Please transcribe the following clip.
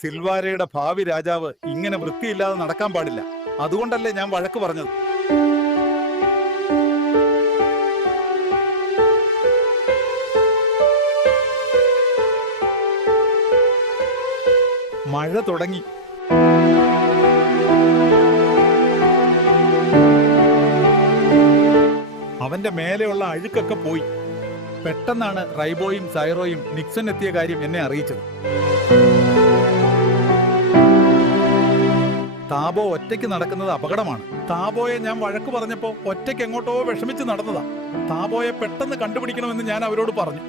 സിൽവാരയുടെ ഭാവി രാജാവ് ഇങ്ങനെ വൃത്തിയില്ലാതെ നടക്കാൻ പാടില്ല. അതുകൊണ്ടല്ലേ ഞാൻ വഴക്ക് പറഞ്ഞത്. മഴ തുടങ്ങി. അവന്റെ മേലെയുള്ള അഴുക്കൊക്കെ പോയി. പെട്ടെന്നാണ് റൈബോയും സൈറോയും നിക്സൺ എത്തിയ കാര്യം എന്നെ അറിയിച്ചത്. താബോ ഒറ്റയ്ക്ക് നടക്കുന്നത് അപകടമാണ്. താബോയെ ഞാൻ വഴക്ക് പറഞ്ഞപ്പോ ഒറ്റയ്ക്ക് എങ്ങോട്ടോ വിഷമിച്ച് നടന്നതാ. താബോയെ പെട്ടെന്ന് കണ്ടുപിടിക്കണമെന്ന് ഞാൻ അവരോട് പറഞ്ഞു.